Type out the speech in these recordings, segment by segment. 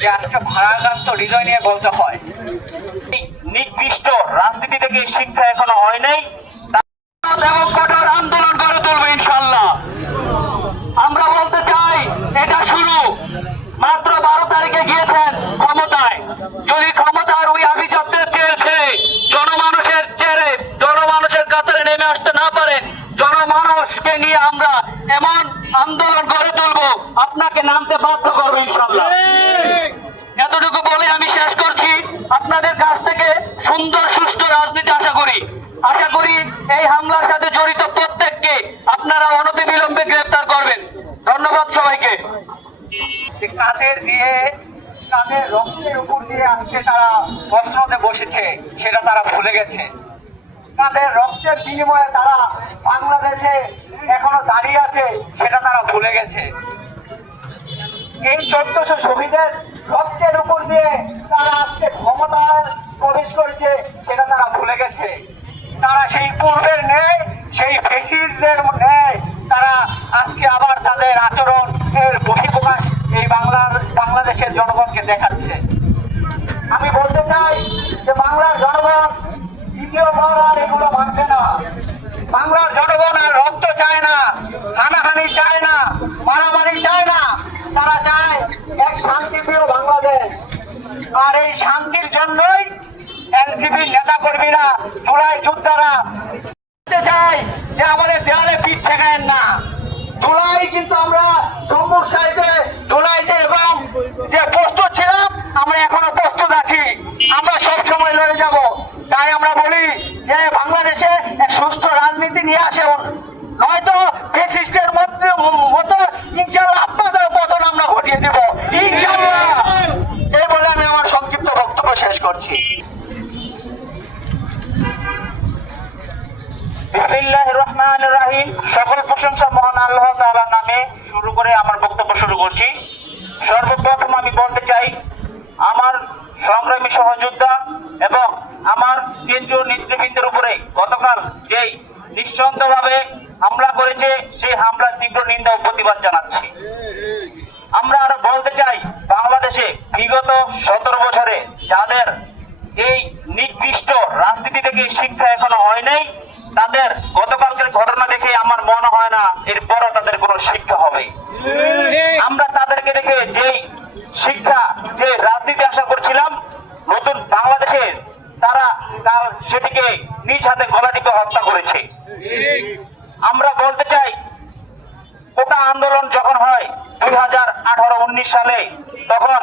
যে আজকে ভারাক্রান্ত হৃদয় নিয়ে বলতে হয়, নিকৃষ্ট রাজনীতি থেকে শিক্ষা এখনো হয় নাই। এবং কঠোর আন্দোলন করে তুলবে ইনশাল্লাহ। আমরা বলতে চাই এটা শুরু, মাত্র 12 তারিখে গিয়েছেন ক্ষমতায়। যদি ক্ষমতার ওই আভিজাত্যের চেয়েছে জনমানুষের চেয়ে জনমানুষের কাতারে নেমে আসতে না পারেন, জনমানুষকে নিয়ে আমরা এমন আন্দোলন গড়ে তুলবো আপনাকে নামতে বাধ্য করবো ইনশাল্লাহ। এতটুকু বলে আমি শেষ করছি। আপনাদের কাছ থেকে সুন্দর সুষ্ঠু রাজনীতি আশা করি এই হামলার সাথে জড়িত প্রত্যেককে আপনারা অনতিবিলম্বে গ্রেফতার করবেন। ধন্যবাদ সবাইকে। কাঁধের রক্তের উপর দিয়ে আজকে তারা প্রশ্নতে বসেছে, সেটা তারা ভুলে গেছে। তাদের রক্তের বিনিময়ে তারা বাংলাদেশে এখনো দাঁড়িয়ে আছে, সেটা তারা ভুলে গেছে। এই 1400 শহীদের রক্তের উপর দিয়ে তারা আজকে ক্ষমতায় প্রবেশ করেছে, সেটা তারা ভুলে গেছে। তারা সেই পূর্বের ন্যায়, সেই ফ্যাসিস্টদের ন্যায় তারা আজকে আবার তাদের আচরণ এর বহিঃপ্রকাশ এই বাংলাদেশের জনগণকে দেখাচ্ছে। আমি বলতে চাই যে বাংলার জনগণ দ্বিতীয়বার আর এগুলো মানবে না। বাংলার জনগণ আর রক্ত চায় না, হানাহানি চায় না, মারামারি চায় না। তারা চায় এক শান্তিপ্রিয় বাংলাদেশ। আর এই শান্তির জন্যই এনসিপির নেতা কর্মীরা, জুলাই যোদ্ধারা চাই যে আমাদের দেওয়ালে পিঠ ঠেকায়েন না। জুলাই কিন্তু আমরা জম্মুর সাইডে জুলাই এবং যে প্রস্তুত ছিলাম, আমরা এখনো প্রস্তুত আছি। আমরা সবসময় লড়ে যাব। তাই আমরা বলি যে বাংলাদেশে এক সুস্থ রাজনীতি নিয়ে আসুন, নয়তো ফ্যাসিস্টের মতো ইনশাআল্লাহ আপনাদের পতন আমরা ঘটিয়ে দেব ইনশাআল্লাহ। এই বলে আমি আমার সংক্ষিপ্ত বক্তব্য শেষ করছি। বিসমিল্লাহির রহমানির রহিম। সকল প্রশংসা মহান আল্লাহ তাআলার নামে শুরু করে আমার বক্তব্য শুরু করছি। সর্বপ্রথম আমি বলতে চাই, আমার সংগ্রামী সহযোদ্ধা এবং আমার কেন্দ্রীয় নেতৃবৃন্দের উপরে গতকাল যেই নিঃসন্দেহভাবে হামলা করেছে, সেই হামলার তীব্র নিন্দা ও প্রতিবাদ জানাচ্ছি। আমরা আরো বলতে চাই, বাংলাদেশে বিগত 17 বছরে যাদের এই নিকৃষ্ট রাজনীতি থেকে শিক্ষা এখনো হয় নাই, তাদের গতকালকের ঘটনা দেখে আমার মনে হয় না এরপরও তাদের কোনো শিক্ষা হবে। আমরা তাদেরকে দেখে যেই শিক্ষা, যে রাজনীতি আশা করছিলাম নতুন বাংলাদেশে, তারা সেটিকে নিজ হাতে গলা টিপে হত্যা করেছে। আমরা বলতে চাই, কোটা আন্দোলন যখন হয় 2018-19 সালে, তখন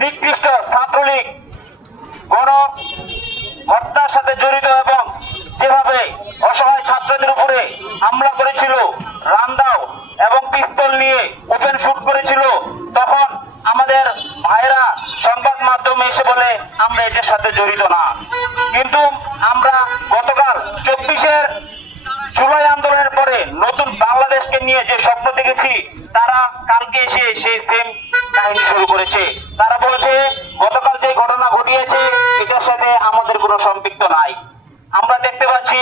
নিকৃষ্ট ছাত্রলীগ গণ হত্যার সাথে জড়িত এবং যেভাবে অসহায় ছাত্রদের উপরে হামলা করেছিল, রামদাও এবং পিস্তল নিয়ে ওপেন শুট করেছিল, তখন আমাদের ভাইরা সংবাদ মাধ্যমে এসে বলে আমরা এটার সাথে জড়িত না। কিন্তু আমরা গতকাল 24-এর জুলাই আন্দোলনের পরে নতুন বাংলাদেশকে নিয়ে যে স্বপ্ন দেখেছি, তারা কালকে এসে সেই সেম কাহিনী শুরু করেছে। তারা বলেছে গতকাল যে ঘটনা ঘটিয়েছে এটার সাথে আমাদের কোনো সম্পৃক্ত নাই। আমরা দেখতে পাচ্ছি